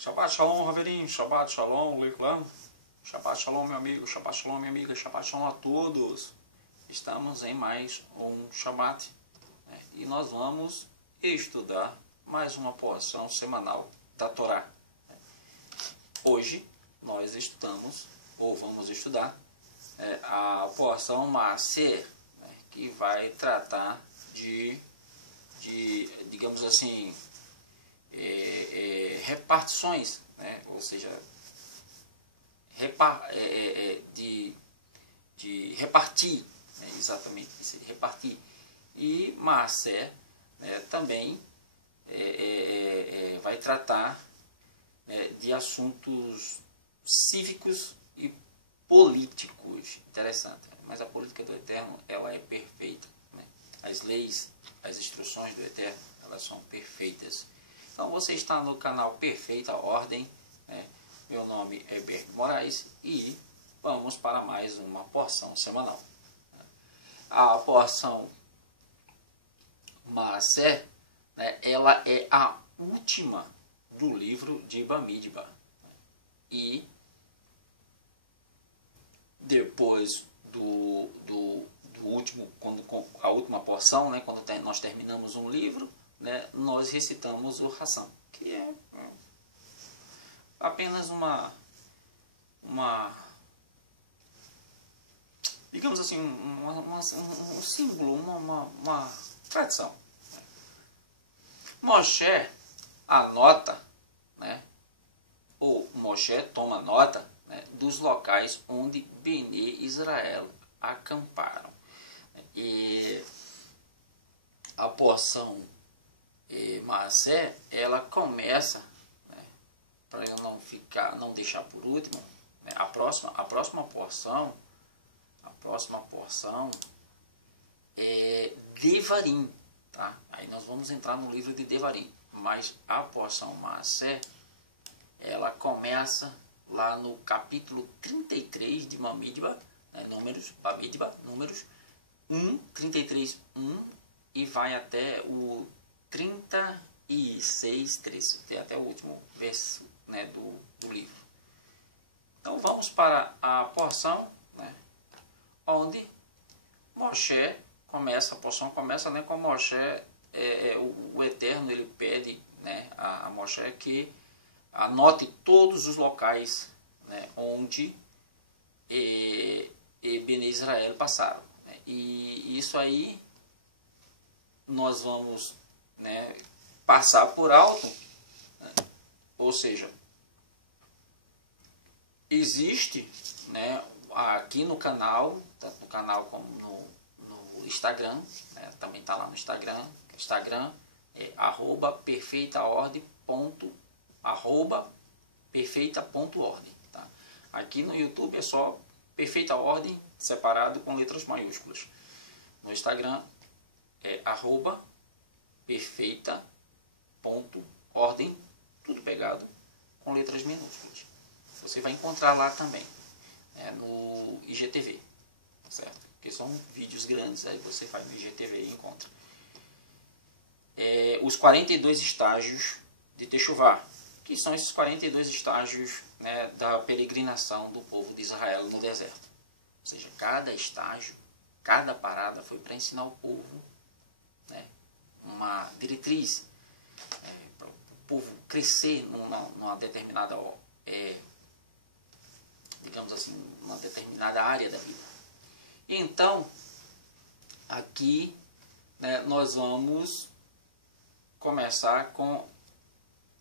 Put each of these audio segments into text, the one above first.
Shabbat Shalom, Raveirinho. Shabbat Shalom, Leiclano. Shabbat Shalom, meu amigo. Shabbat Shalom, minha amiga. Shabbat Shalom a todos. Estamos em mais um Shabbat, né? E nós vamos estudar mais uma porção semanal da Torá. Hoje nós estudamos, ou vamos estudar, a porção Maaser, né? Que vai tratar de digamos assim, repartições, né? Ou seja, de repartir, né? Exatamente, repartir. E Maaser, né, também vai tratar, né, de assuntos cívicos e políticos. Interessante, mas a política do Eterno, ela é perfeita, né? As leis, as instruções do Eterno, elas são perfeitas. Então você está no canal Perfeita Ordem, né? Meu nome é Berg Moraes e vamos para mais uma porção semanal. A porção Maaser, né, ela é a última do livro de Bamidbar. E depois do último, a última porção, né, quando nós terminamos um livro, né, nós recitamos o Rassam, que é apenas uma digamos assim, um símbolo, uma tradição. Moshe anota, né, ou Moshe toma nota, né, dos locais onde Bnei Israel acamparam. E a porção Maaser, ela começa, né, para eu não deixar por último, né, a próxima porção é Devarim, tá? Aí nós vamos entrar no livro de Devarim, mas a porção Maaser, ela começa lá no capítulo 33 de Bamidbar, né, números 1, 33, 1, e vai até o 36, 3, até o último verso, né, do livro. Então vamos para a porção, né, onde Moshe começa, a porção começa, né, com Moshe, o Eterno, ele pede, né, a Moshe que anote todos os locais, né, onde Bnei Israel passaram. Né? E isso aí nós vamos, né, passar por alto, né? Ou seja, existe, né, aqui no canal, tanto no canal como no Instagram, né, também está lá no Instagram é @perfeita.ordem, tá? Aqui no YouTube é só Perfeita Ordem, separado com letras maiúsculas. No Instagram é @perfeita.ordem, tudo pegado com letras minúsculas. Você vai encontrar lá também, no IGTV, certo? Porque são vídeos grandes, aí você vai no IGTV e encontra. Os 42 estágios de Techuvá, que são esses 42 estágios, né, da peregrinação do povo de Israel no deserto. Ou seja, cada estágio, cada parada foi para ensinar o povo, né, uma diretriz, para o povo crescer numa determinada, digamos assim, uma determinada área da vida. Então, aqui, né, nós vamos começar com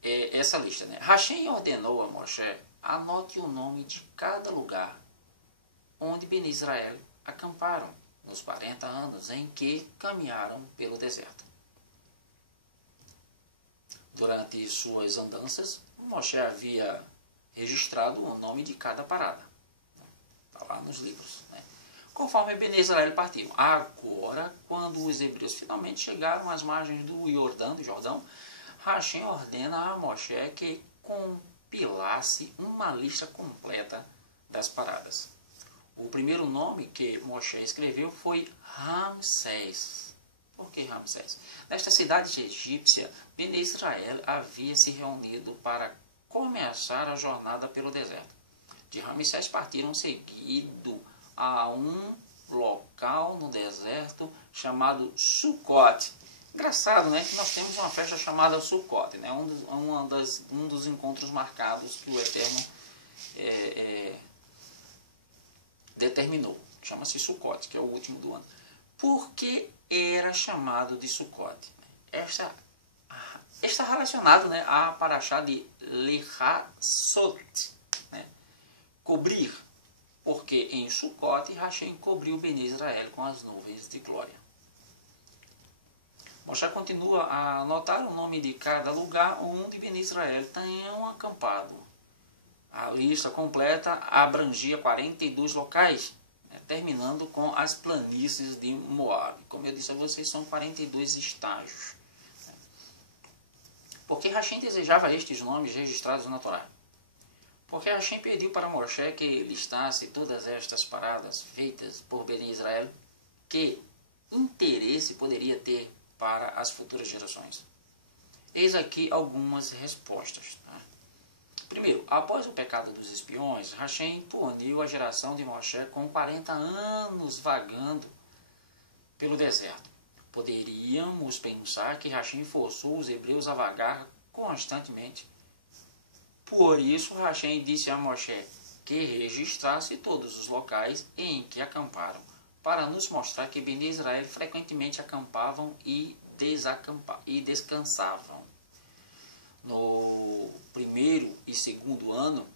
essa lista, né? Hashem ordenou a Moshe: anote o nome de cada lugar onde Bnei Israel acamparam nos 40 anos em que caminharam pelo deserto. Durante suas andanças, Moshe havia registrado o nome de cada parada. Está lá nos livros, né? Conforme Bnei Israel partiram. Agora, quando os hebreus finalmente chegaram às margens do Jordão, Hashem ordena a Moshe que compilasse uma lista completa das paradas. O primeiro nome que Moshe escreveu foi Ramsés. Por que Ramsés? Nesta cidade egípcia, Bnei Israel havia se reunido para começar a jornada pelo deserto. De Ramsés partiram seguido a um local no deserto chamado Sucote. Engraçado, né, que nós temos uma festa chamada Sucote, né, um dos encontros marcados que o Eterno determinou. Chama-se Sucote, que é o último do ano. Por que era chamado de Sucote? Está relacionado, né, a paraxá de Lechasot, né, cobrir, porque em Sucote Hashem cobriu Bnei Israel com as nuvens de glória. Moshe continua a anotar o nome de cada lugar onde Bnei Israel tenham acampado. A lista completa abrangia 42 locais, né, terminando com as planícies de Moab. Como eu disse a vocês, são 42 estágios. Por que Hashem desejava estes nomes registrados na Torá? Porque Hashem pediu para Moshe que listasse todas estas paradas feitas por Bnei Israel, que interesse poderia ter para as futuras gerações. Eis aqui algumas respostas. Tá? Primeiro, após o pecado dos espiões, Hashem puniu a geração de Moshe com 40 anos vagando pelo deserto. Poderíamos pensar que Hashem forçou os hebreus a vagar constantemente. Por isso, Hashem disse a Moshe que registrasse todos os locais em que acamparam, para nos mostrar que Bnei Israel frequentemente acampavam e descansavam. No primeiro e segundo ano,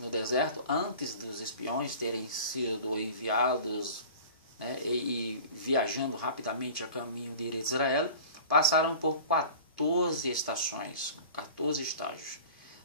no deserto, antes dos espiões terem sido enviados, né, e viajando rapidamente a caminho de Israel, passaram por 14 estações, 14 estágios.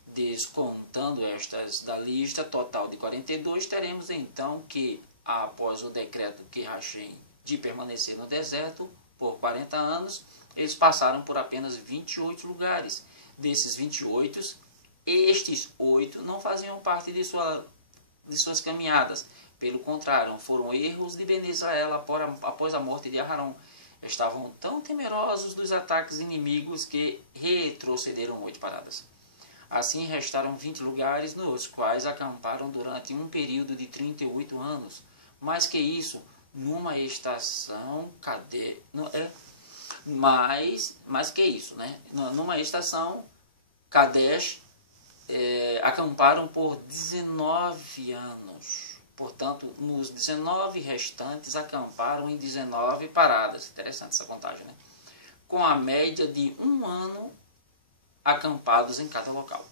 Descontando estas da lista total de 42, teremos então que, após o decreto que Hashem de permanecer no deserto por 40 anos, eles passaram por apenas 28 lugares. Desses 28, estes 8 não faziam parte de suas caminhadas. Pelo contrário, foram erros de Bnei Israel após a morte de Aharon. Estavam tão temerosos dos ataques inimigos que retrocederam 8 paradas. Assim, restaram 20 lugares nos quais acamparam durante um período de 38 anos. Mais que isso, numa estação... Mais que isso, né? Numa estação, Kadesh, acamparam por 19 anos. Portanto, nos 19 restantes, acamparam em 19 paradas. Interessante essa contagem, né? Com a média de um ano acampados em cada local.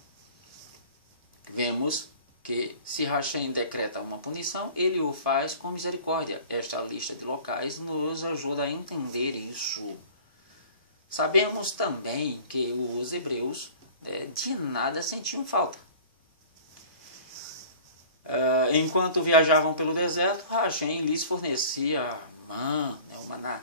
Vemos que se Hashem decreta uma punição, ele o faz com misericórdia. Esta lista de locais nos ajuda a entender isso. Sabemos também que os hebreus de nada sentiam falta. Enquanto viajavam pelo deserto, Hashem lhes fornecia o maná,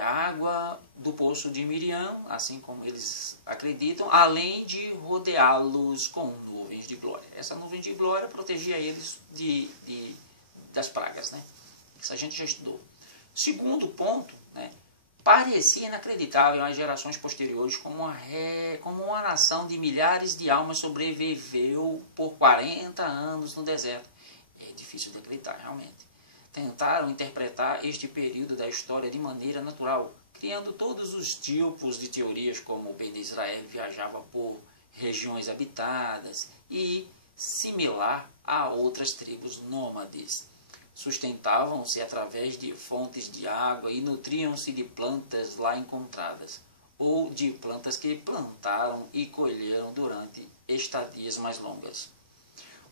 água do poço de Miriam, assim como eles acreditam, além de rodeá-los com nuvens de glória. Essa nuvem de glória protegia eles das pragas, né? Isso a gente já estudou. Segundo ponto, né, parecia inacreditável às gerações posteriores como uma nação de milhares de almas sobreviveu por 40 anos no deserto. É difícil de acreditar, realmente. Tentaram interpretar este período da história de maneira natural, criando todos os tipos de teorias, como o Bnei Israel viajava por regiões habitadas e similar a outras tribos nômades. Sustentavam-se através de fontes de água e nutriam-se de plantas lá encontradas, ou de plantas que plantaram e colheram durante estadias mais longas.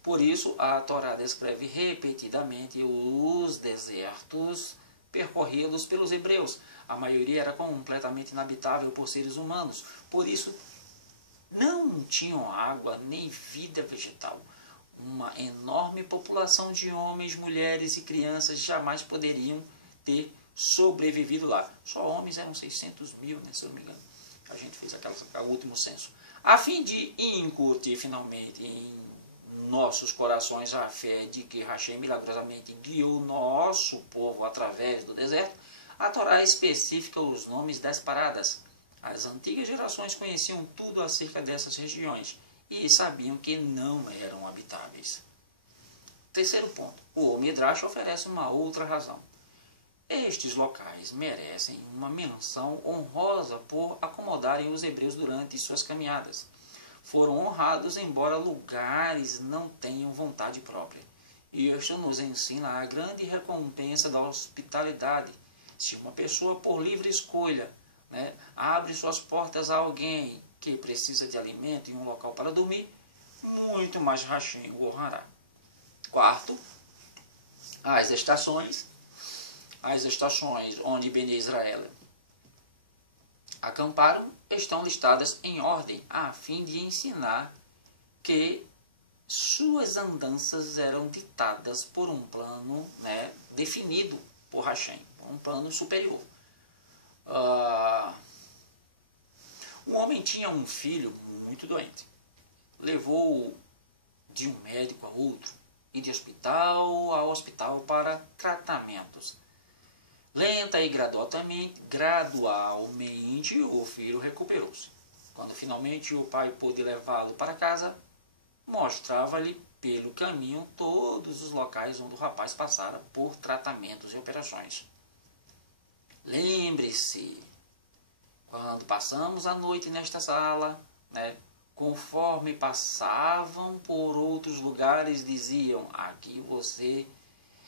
Por isso, a Torá descreve repetidamente os desertos percorridos pelos hebreus. A maioria era completamente inabitável por seres humanos. Por isso, não tinham água nem vida vegetal. Uma enorme população de homens, mulheres e crianças jamais poderiam ter sobrevivido lá. Só homens eram 600 mil, né, se eu não me engano. A gente fez o último censo. A fim de incutir finalmente em nossos corações a fé de que Hashem milagrosamente guiou nosso povo através do deserto, a Torá especifica os nomes das paradas. As antigas gerações conheciam tudo acerca dessas regiões e sabiam que não eram habitáveis. Terceiro ponto, o Midrash oferece uma outra razão. Estes locais merecem uma menção honrosa por acomodarem os hebreus durante suas caminhadas. Foram honrados, embora lugares não tenham vontade própria. E isso nos ensina a grande recompensa da hospitalidade. Se uma pessoa, por livre escolha, abre suas portas a alguém que precisa de alimento e um local para dormir, muito mais Hashem o honrará. Quarto, as estações onde Bene Israel acamparam estão listadas em ordem, a fim de ensinar que suas andanças eram ditadas por um plano definido por Hashem, um plano superior. Um homem tinha um filho muito doente. Levou-o de um médico a outro e de hospital a hospital para tratamentos. Lenta e gradualmente o filho recuperou-se. Quando finalmente o pai pôde levá-lo para casa, mostrava-lhe pelo caminho todos os locais onde o rapaz passara por tratamentos e operações. Lembre-se, quando passamos a noite nesta sala, conforme passavam por outros lugares, diziam: aqui você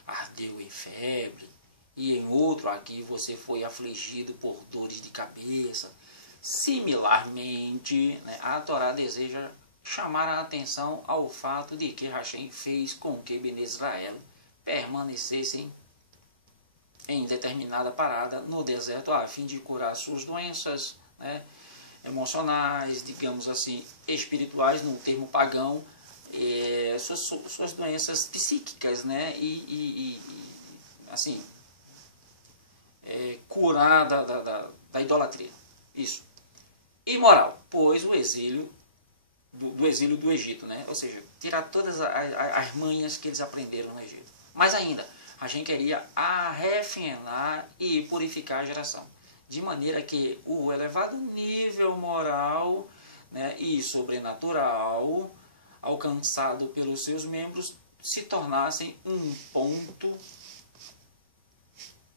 ardeu em febre, e em outro aqui você foi afligido por dores de cabeça. Similarmente, a Torá deseja chamar a atenção ao fato de que Hashem fez com que Bene Israel permanecessem em determinada parada no deserto a fim de curar suas doenças emocionais, digamos assim, espirituais, no termo pagão, suas doenças psíquicas, assim, curar da idolatria. Isso. E moral, pois o exílio do exílio do Egito, ou seja, tirar todas as manhas que eles aprenderam no Egito. Mas ainda, a gente queria refinar e purificar a geração, de maneira que o elevado nível moral e sobrenatural alcançado pelos seus membros se tornassem um ponto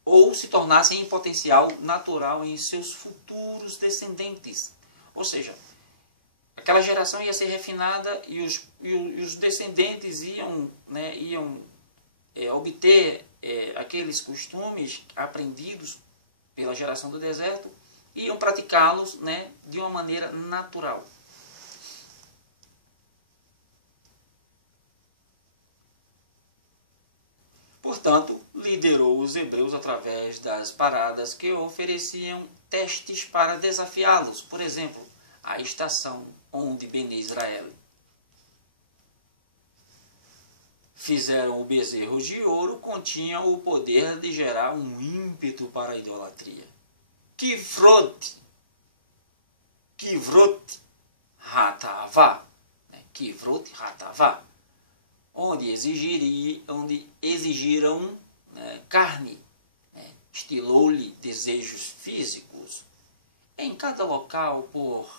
ou se tornassem em potencial natural em seus futuros descendentes. Ou seja, aquela geração ia ser refinada e os descendentes iam obter aqueles costumes aprendidos pela geração do deserto, iam praticá-los de uma maneira natural. Portanto, liderou os hebreus através das paradas que ofereciam testes para desafiá-los. Por exemplo, a estação onde Bene Israel fizeram o bezerro de ouro continha o poder de gerar um ímpeto para a idolatria. Kivrot Hatavá. Kivrot Hatavá. Onde exigiram carne, estilou-lhe desejos físicos. Em cada local por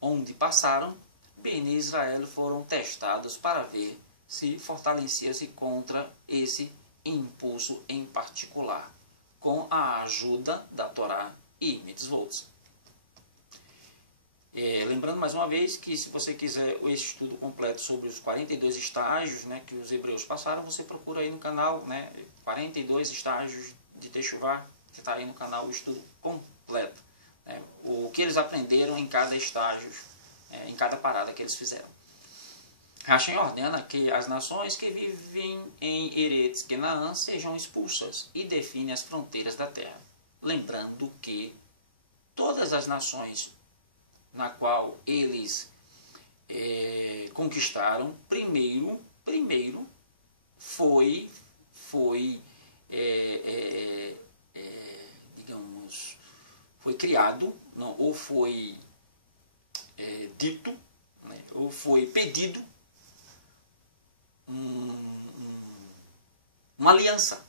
onde passaram, Bene Israel foram testados para ver se fortalecia-se contra esse impulso em particular, com a ajuda da Torá e Mitzvot. Lembrando mais uma vez que se você quiser o estudo completo sobre os 42 estágios que os hebreus passaram, você procura aí no canal 42 estágios de Teshuvá, que está aí no canal o estudo completo. O que eles aprenderam em cada estágio, em cada parada que eles fizeram. Hashem ordena que as nações que vivem em Eretz Kenaã sejam expulsas e define as fronteiras da terra. Lembrando que todas as nações na qual eles conquistaram, primeiro foi criado, ou foi dito, ou foi pedido uma aliança.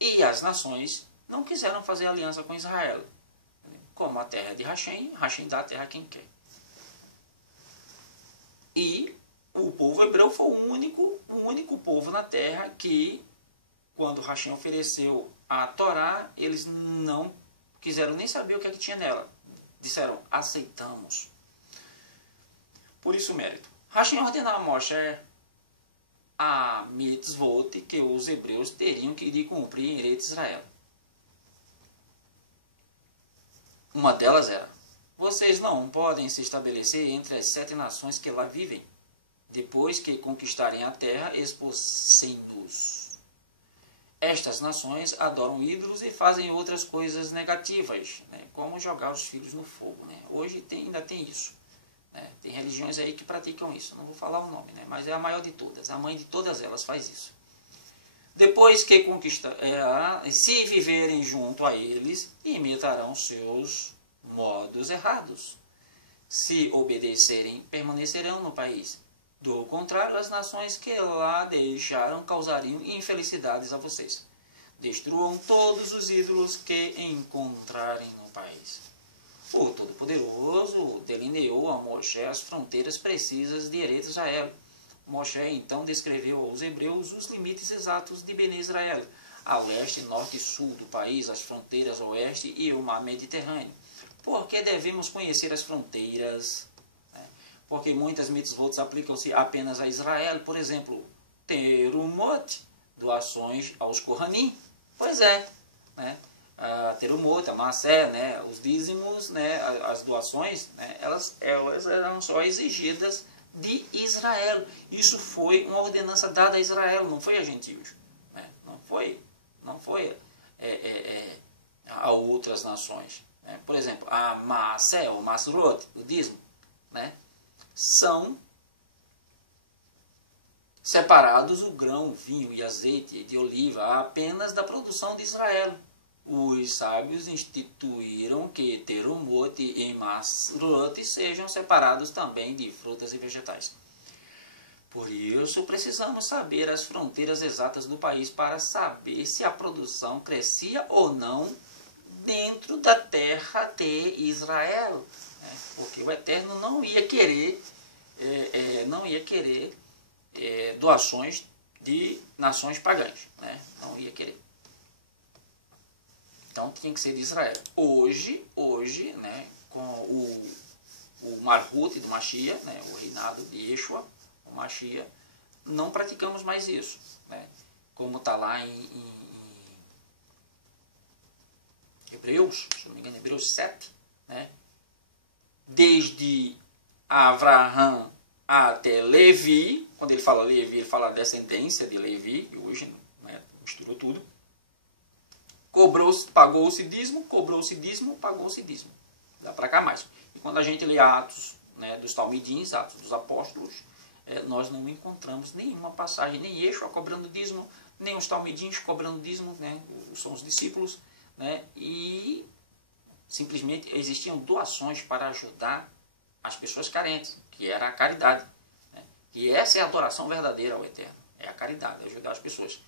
E as nações não quiseram fazer aliança com Israel. Como a terra é de Hashem, Hashem dá a terra a quem quer. E o povo hebreu foi o único povo na terra que, quando Hashem ofereceu a Torá, eles não quiseram nem saber o que é que tinha nela. Disseram, aceitamos. Por isso o mérito. Hashem ordenou a Moshe a mitzvot que os hebreus teriam que ir cumprir em Eretz Israel. Uma delas era: vocês não podem se estabelecer entre as 7 nações que lá vivem. Depois que conquistarem a terra, expulsem-nos. Estas nações adoram ídolos e fazem outras coisas negativas, né? Como jogar os filhos no fogo. Né? Hoje ainda tem isso. Né? Tem religiões aí que praticam isso. Não vou falar o nome, né? Mas é a maior de todas. A mãe de todas elas faz isso. Depois que se viverem junto a eles, imitarão seus modos errados. Se obedecerem, permanecerão no país. Do contrário, as nações que lá deixaram causariam infelicidades a vocês. Destruam todos os ídolos que encontrarem no país. O Todo-Poderoso delineou a Moshe as fronteiras precisas de Eretz Israel. Moshe então descreveu aos hebreus os limites exatos de Bene Israel, a leste, norte e sul do país, as fronteiras oeste e o mar Mediterrâneo. Por que devemos conhecer as fronteiras? Porque muitas mitzvot aplicam-se apenas a Israel. Por exemplo, terumot, doações aos Kohanim. Pois é, né? Terumot, a Massé, né? Os dízimos, né? As doações, né? Elas eram só exigidas de Israel. Isso foi uma ordenança dada a Israel, não foi a gentios. Né? Não foi a outras nações. Né? Por exemplo, a Massé, o Masrot, o dízimo, né? São separados o grão, vinho e azeite de oliva apenas da produção de Israel. Os sábios instituíram que terumot e masrot sejam separados também de frutas e vegetais. Por isso, precisamos saber as fronteiras exatas do país para saber se a produção crescia ou não dentro da terra de Israel. Porque o Eterno não ia querer, doações de nações pagãs. Né? Não ia querer. Então tinha que ser de Israel. Hoje, né, com o Marhut do Mashiach, né, o reinado de Yeshua, o Mashiach, não praticamos mais isso. Né? Como está lá em Hebreus, se não me engano, Hebreus 7, né? Desde Avraham até Levi, quando ele fala Levi, ele fala a descendência de Levi, e hoje, né, misturou tudo. Pagou-se dízimo, cobrou-se dízimo, pagou-se dízimo. Dá para cá mais. E quando a gente lê Atos, né, dos Talmidins, Atos dos Apóstolos, nós não encontramos nenhuma passagem, nem Yeshua cobrando dízimo, nem os Talmidins cobrando dízimo, né, são os discípulos, né, e simplesmente existiam doações para ajudar as pessoas carentes, que era a caridade. Né? E essa é a adoração verdadeira ao Eterno. É a caridade, é ajudar as pessoas.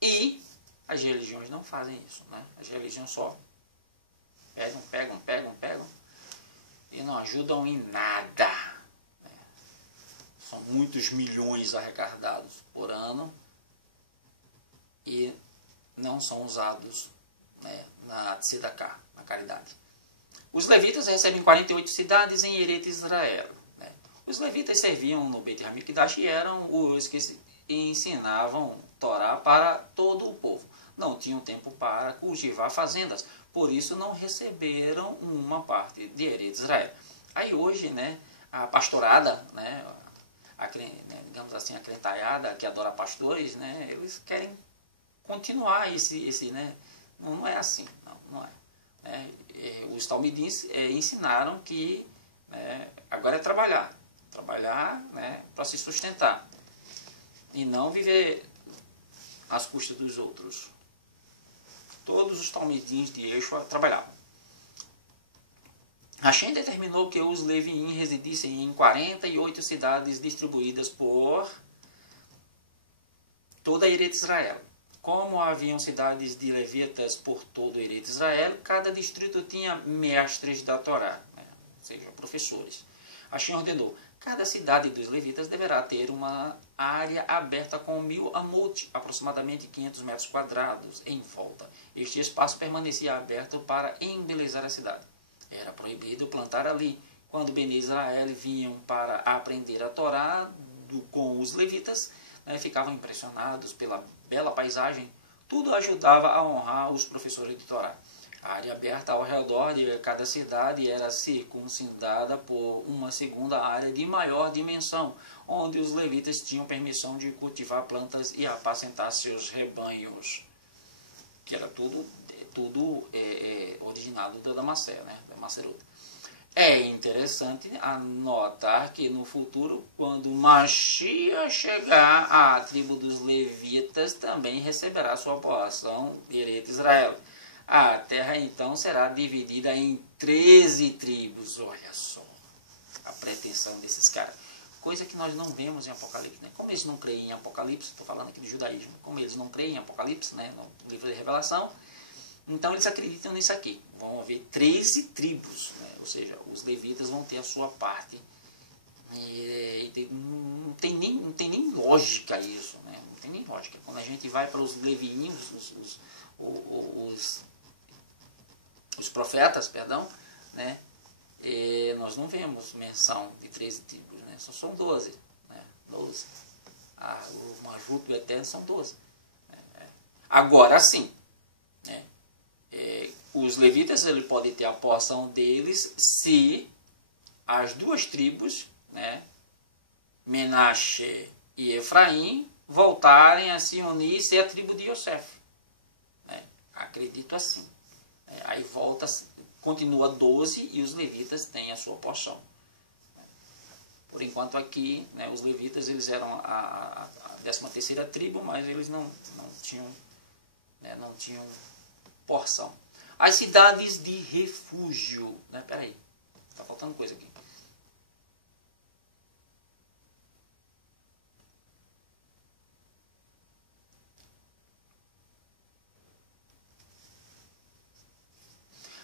E as religiões não fazem isso. Né? As religiões só pegam e não ajudam em nada. Né? São muitos milhões arrecadados por ano e não são usados, né, na tzedakah, na caridade. Os levitas recebem 48 cidades em Eretz Israel. Né? Os levitas serviam no Beit HaMikdash e eram os que ensinavam Torá para todo o povo. Não tinham tempo para cultivar fazendas, por isso não receberam uma parte de Eretz Israel. Aí hoje, né, a pastorada, né, digamos assim, a cretaiada que adora pastores, né, eles querem continuar esse né, não é assim, não é. Os talmidins ensinaram que, né, agora é trabalhar, né, para se sustentar e não viver às custas dos outros. Todos os talmidins de Yeshua trabalhavam. Hashem determinou que os Leviim residissem em 48 cidades distribuídas por toda a Eretz Israel. Como haviam cidades de levitas por todo o Eretz Israel, cada distrito tinha mestres da Torá, né? Ou seja, professores. Hashem ordenou: Cada cidade dos levitas deverá ter uma área aberta com 1000 amot, aproximadamente 500 metros quadrados, em volta. Este espaço permanecia aberto para embelezar a cidade. Era proibido plantar ali. Quando Bene Israel vinham para aprender a Torá com os levitas, ficavam impressionados pela bela paisagem. Tudo ajudava a honrar os professores de Torá. A área aberta ao redor de cada cidade era circundada por uma segunda área de maior dimensão, onde os levitas tinham permissão de cultivar plantas e apacentar seus rebanhos, que era tudo originado da Damasceno, da Maceruta. É interessante anotar que no futuro, quando Mashiach chegar, a tribo dos levitas também receberá sua porção de Eretz Israel. A terra então será dividida em 13 tribos. Olha só a pretensão desses caras. Coisa que nós não vemos em Apocalipse. Como eles não creem em Apocalipse, estou falando aqui de judaísmo, como eles não creem em Apocalipse, no livro de Revelação, então eles acreditam nisso aqui. Vão haver 13 tribos, ou seja, os levitas vão ter a sua parte. Não tem nem lógica isso, não tem nem lógica. Quando a gente vai para os leviinhos, os profetas, perdão, nós não vemos menção de 13 tribos, só são 12. 12. O Malvut do Eterno são 12. Agora sim, os levitas ele podem ter a porção deles se as duas tribos, Menashe e Efraim, voltarem a se unir e ser a tribo de Yosef. Acredito assim. Aí volta, continua 12 e os levitas têm a sua porção. Por enquanto aqui, os levitas eles eram a 13ª tribo, mas eles não tinham porção. As cidades de refúgio. Peraí, está faltando coisa aqui.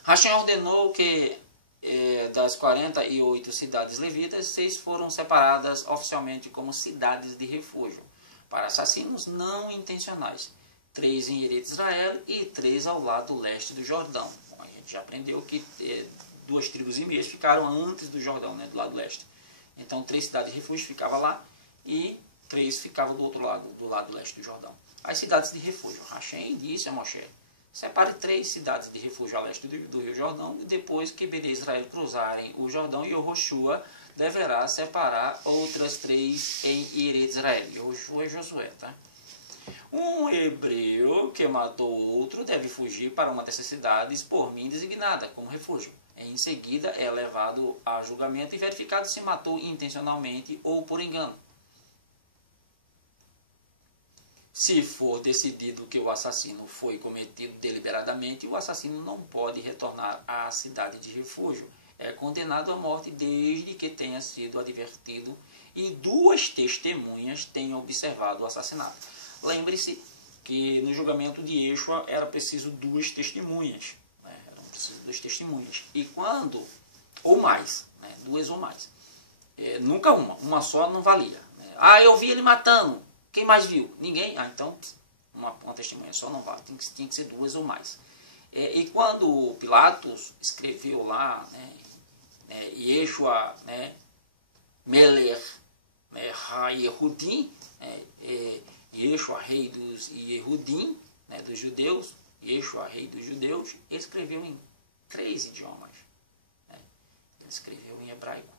Hashem ordenou que das 48 cidades levitas, 6 foram separadas oficialmente como cidades de refúgio para assassinos não intencionais. 3 em Eretz Israel e 3 ao lado leste do Jordão. Bom, a gente já aprendeu que 2 tribos e meias ficaram antes do Jordão, do lado leste. Então 3 cidades de refúgio ficavam lá e 3 ficavam do outro lado, do lado leste do Jordão. As cidades de refúgio. Hashem disse a Moshe: separe 3 cidades de refúgio a leste do Rio Jordão, e depois que Bene Israel cruzarem o Jordão, Yehoshua deverá separar outras 3 em Eretz Israel. Yehoshua é Josué, tá? Um hebreu que matou outro deve fugir para uma dessas cidades por mim designada como refúgio. Em seguida é levado a julgamento e verificado se matou intencionalmente ou por engano. Se for decidido que o assassino foi cometido deliberadamente, o assassino não pode retornar à cidade de refúgio. É condenado à morte desde que tenha sido advertido e 2 testemunhas tenham observado o assassinato. Lembre-se que no julgamento de Yeshua era preciso 2 testemunhas. Eram preciso 2 testemunhas. E quando, ou mais, 2 ou mais. Nunca uma só não valia. Eu vi ele matando. Quem mais viu? Ninguém? Então uma testemunha só não vale. Tem que ser 2 ou mais. E quando Pilatos escreveu lá, Yeshua, Meler, Ha-Yehudim, Yeshua, rei dos Yehudim, dos judeus, Yeshua, rei dos judeus, ele escreveu em 3 idiomas. Ele escreveu em hebraico,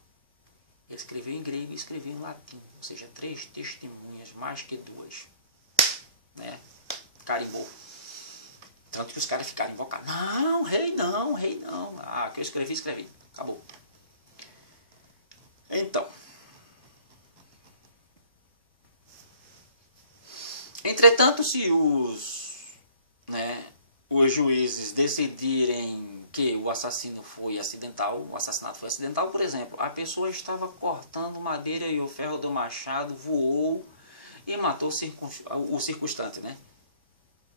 ele escreveu em grego e escreveu em latim. Ou seja, 3 testemunhas, mais que 2. Carimbou. Tanto que os caras ficaram invocados. Não, rei não, rei não. Que eu escrevi. Acabou. Então. Entretanto, se os juízes decidirem que o assassinato foi acidental, por exemplo, a pessoa estava cortando madeira e o ferro do machado voou e matou o circunstante,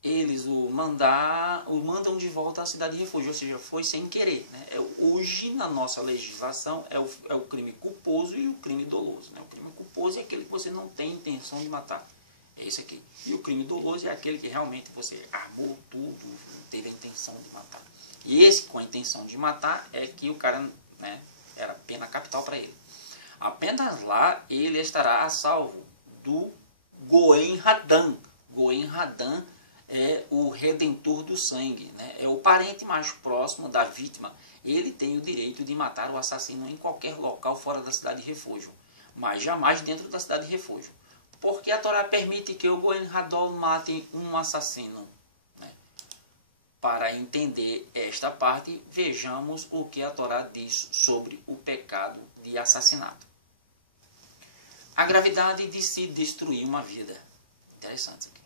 eles o mandam de volta à cidade de refúgio, ou seja, foi sem querer. Né? Hoje, na nossa legislação, é o crime culposo e o crime doloso. Né? O crime culposo é aquele que você não tem intenção de matar. É esse aqui. E o crime doloso é aquele que realmente você armou tudo, teve a intenção de matar. E esse com a intenção de matar é que o cara, né, era pena capital para ele. Apenas lá ele estará a salvo do Goen Haddan. Goen Haddan é o redentor do sangue, né? É o parente mais próximo da vítima. Ele tem o direito de matar o assassino em qualquer local fora da cidade de refúgio, mas jamais dentro da cidade de refúgio. Porque a Torá permite que o Goen Haddan mate um assassino. Né? Para entender esta parte, vejamos o que a Torá diz sobre o pecado de assassinato. A gravidade de se destruir uma vida. Interessante isso aqui.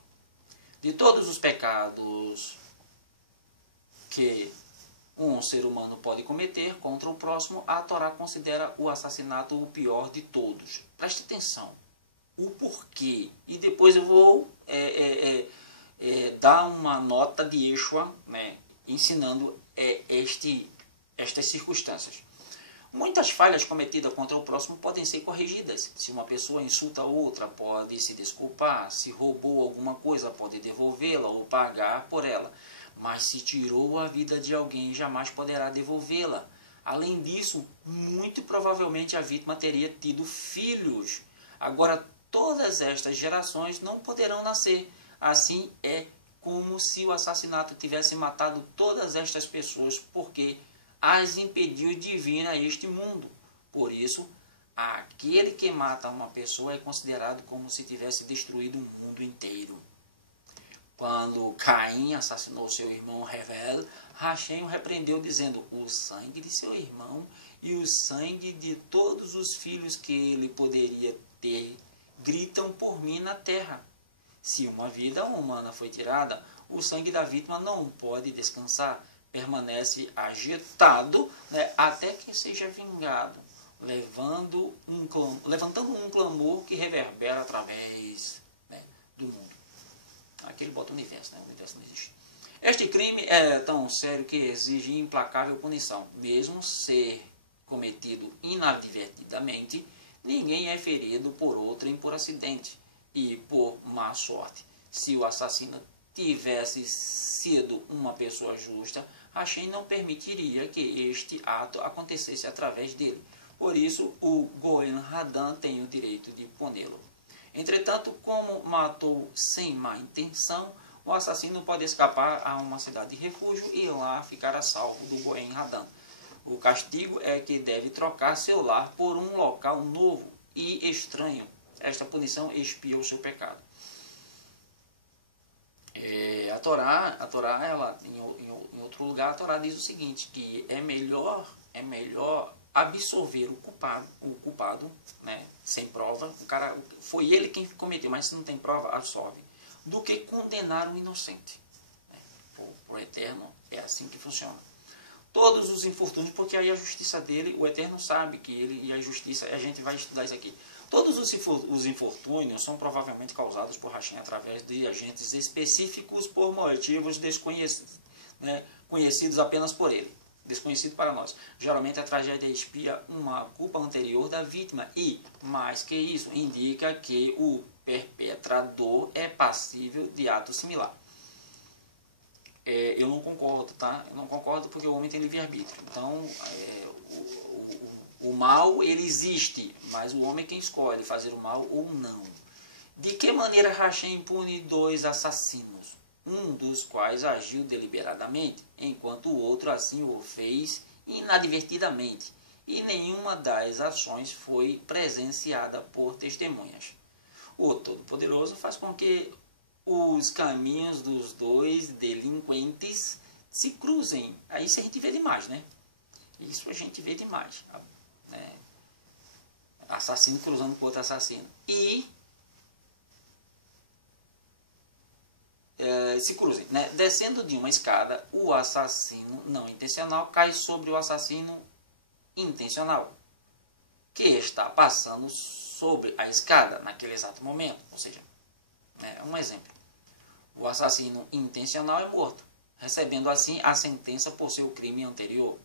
De todos os pecados que um ser humano pode cometer contra o próximo, a Torá considera o assassinato o pior de todos. Preste atenção. O porquê. E depois eu vou dar uma nota de Yeshua, né, ensinando estas circunstâncias. Muitas falhas cometidas contra o próximo podem ser corrigidas. Se uma pessoa insulta outra, pode se desculpar. Se roubou alguma coisa, pode devolvê-la ou pagar por ela. Mas se tirou a vida de alguém, jamais poderá devolvê-la. Além disso, muito provavelmente a vítima teria tido filhos. Agora, todas estas gerações não poderão nascer. Assim é como se o assassinato tivesse matado todas estas pessoas, porque as impediu de vir a este mundo. Por isso, aquele que mata uma pessoa é considerado como se tivesse destruído o mundo inteiro. Quando Caim assassinou seu irmão Hevel, Hashem o repreendeu dizendo: o sangue de seu irmão e o sangue de todos os filhos que ele poderia ter gritam por mim na terra. Se uma vida humana foi tirada, o sangue da vítima não pode descansar, permanece agitado, né, até que seja vingado, levantando um clamor que reverbera através, né, do mundo. Aqui ele bota o universo, né? O universo não existe. Este crime é tão sério que exige implacável punição. Mesmo ser cometido inadvertidamente, ninguém é ferido por outrem por acidente e por má sorte. Se o assassino tivesse sido uma pessoa justa, Hashem não permitiria que este ato acontecesse através dele. Por isso, o Goen Haddan tem o direito de puni-lo. Entretanto, como matou sem má intenção, o assassino pode escapar a uma cidade de refúgio e lá ficar a salvo do Goen Haddan. O castigo é que deve trocar seu lar por um local novo e estranho. Esta punição expia o seu pecado. A Torá ela, em outro lugar, a Torá diz o seguinte, que é melhor absolver o culpado, né, sem prova. O cara, foi ele quem cometeu, mas se não tem prova, absolve, do que condenar o inocente. Por Eterno, é assim que funciona. Todos os infortúnios, porque aí a justiça dele, o Eterno sabe que ele e a justiça, a gente vai estudar isso aqui. Todos os infortúnios são provavelmente causados por Hashem através de agentes específicos por motivos desconhecidos, né, conhecidos apenas por ele, desconhecido para nós. Geralmente a tragédia expia uma culpa anterior da vítima e, mais que isso, indica que o perpetrador é passível de ato similar. Eu não concordo, tá? Eu não concordo porque o homem tem livre-arbítrio. Então, o mal, ele existe, mas o homem é quem escolhe fazer o mal ou não. De que maneira Hashem pune dois assassinos? Um dos quais agiu deliberadamente, enquanto o outro assim o fez inadvertidamente, e nenhuma das ações foi presenciada por testemunhas. O Todo-Poderoso faz com que os caminhos dos dois delinquentes se cruzem. Aí isso a gente vê demais, né? Isso a gente vê demais. Né? Assassino cruzando com outro assassino. E se cruzem. Né? Descendo de uma escada, o assassino não intencional cai sobre o assassino intencional, que está passando sobre a escada naquele exato momento. Ou seja, um exemplo. O assassino intencional é morto, recebendo assim a sentença por seu crime anterior,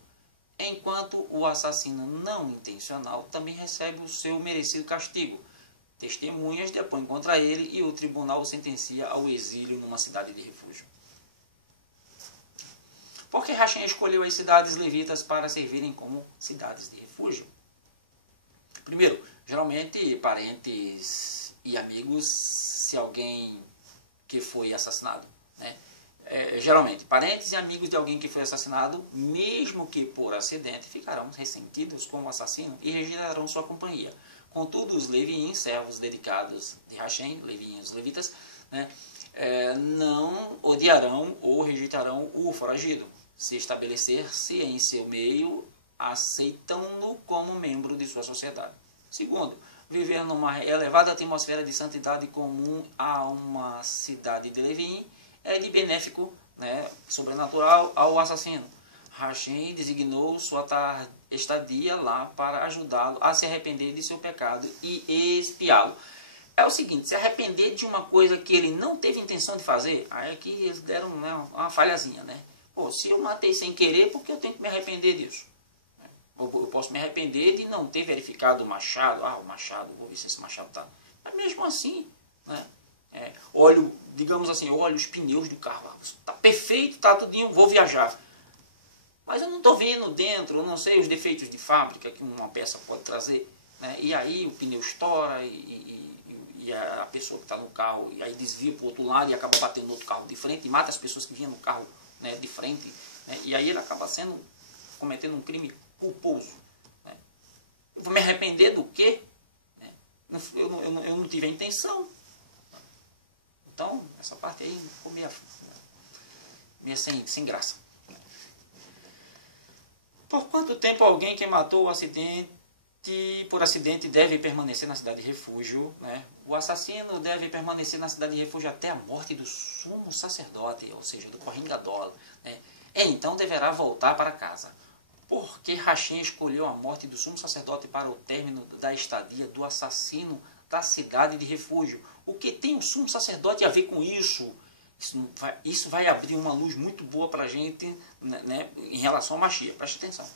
enquanto o assassino não intencional também recebe o seu merecido castigo. Testemunhas depõem contra ele e o tribunal o sentencia ao exílio numa cidade de refúgio. Por que Hashem escolheu as cidades levitas para servirem como cidades de refúgio? Primeiro, geralmente parentes e amigos, se alguém que foi assassinado, né? Geralmente, parentes e amigos de alguém que foi assassinado, mesmo que por acidente, ficarão ressentidos com o assassino e rejeitarão sua companhia. Contudo, os leviins, servos dedicados de Hashem, leviins, levitas, né, não odiarão ou rejeitarão o foragido, se estabelecer-se em seu meio, aceitam-no como membro de sua sociedade. Segundo, viver numa elevada atmosfera de santidade comum a uma cidade de Levim é de benéfico, né, sobrenatural ao assassino. Hashem designou sua estadia lá para ajudá-lo a se arrepender de seu pecado e expiá-lo. É o seguinte, se arrepender de uma coisa que ele não teve intenção de fazer, aí é que eles deram, né, uma falhazinha, né? Pô, se eu matei sem querer, por que eu tenho que me arrepender disso? Eu posso me arrepender de não ter verificado o machado. Ah, o machado, vou ver se esse machado está. Mas mesmo assim, né? Olho, digamos assim, eu olho os pneus do carro. Está perfeito, está tudinho, vou viajar. Mas eu não estou vendo dentro, eu não sei os defeitos de fábrica que uma peça pode trazer. Né? E aí o pneu estoura e a pessoa que está no carro e aí desvia para o outro lado e acaba batendo no outro carro de frente e mata as pessoas que vinham no carro, né, de frente. Né? E aí ele acaba cometendo um crime culposo. Né? Eu vou me arrepender do quê? Eu não tive a intenção. Então, essa parte aí ficou meio sem graça. Por quanto tempo alguém que matou por acidente deve permanecer na cidade de refúgio? Né? O assassino deve permanecer na cidade de refúgio até a morte do sumo sacerdote, ou seja, do Kohen Gadol. Né? E então deverá voltar para casa. Por que Hashem escolheu a morte do sumo sacerdote para o término da estadia do assassino da cidade de refúgio? O que tem o sumo sacerdote a ver com isso? Isso vai abrir uma luz muito boa para a gente, né, em relação ao Mashiach. Preste atenção.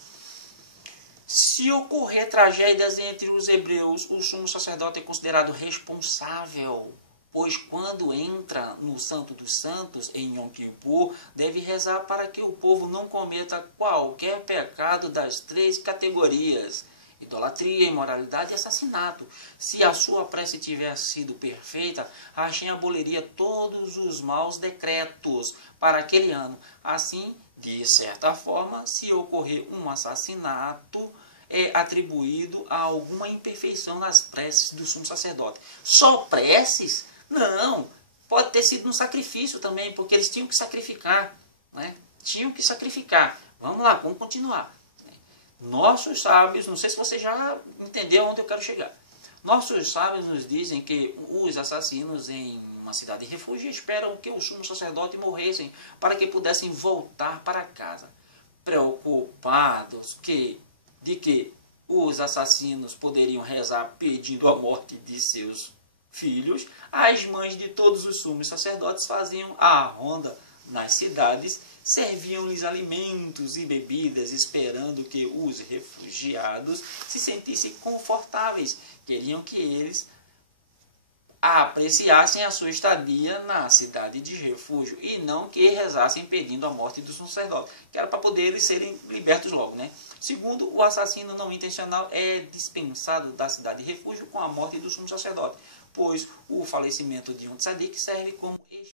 Se ocorrer tragédias entre os hebreus, o sumo sacerdote é considerado responsável, pois quando entra no Santo dos Santos, em Yom Kippur, deve rezar para que o povo não cometa qualquer pecado das 3 categorias: idolatria, imoralidade e assassinato. Se a sua prece tivesse sido perfeita, Hashem aboliria todos os maus decretos para aquele ano. Assim, de certa forma, se ocorrer um assassinato, é atribuído a alguma imperfeição nas preces do sumo sacerdote. Só preces? Não. Pode ter sido um sacrifício também, porque eles tinham que sacrificar. Né? Tinham que sacrificar. Vamos lá, vamos continuar. Nossos sábios, não sei se você já entendeu onde eu quero chegar. Nossos sábios nos dizem que os assassinos em uma cidade de refúgio esperam que o sumo sacerdote morressem para que pudessem voltar para casa. Preocupados de que os assassinos poderiam rezar pedindo a morte de seus filhos, as mães de todos os sumos sacerdotes faziam a ronda nas cidades, serviam-lhes alimentos e bebidas, esperando que os refugiados se sentissem confortáveis. Queriam que eles apreciassem a sua estadia na cidade de refúgio e não que rezassem pedindo a morte do sacerdote, que era para poder eles serem libertos logo, né? Segundo, o assassino não intencional é dispensado da cidade de refúgio com a morte do sumo sacerdote, pois o falecimento de um tzadik serve como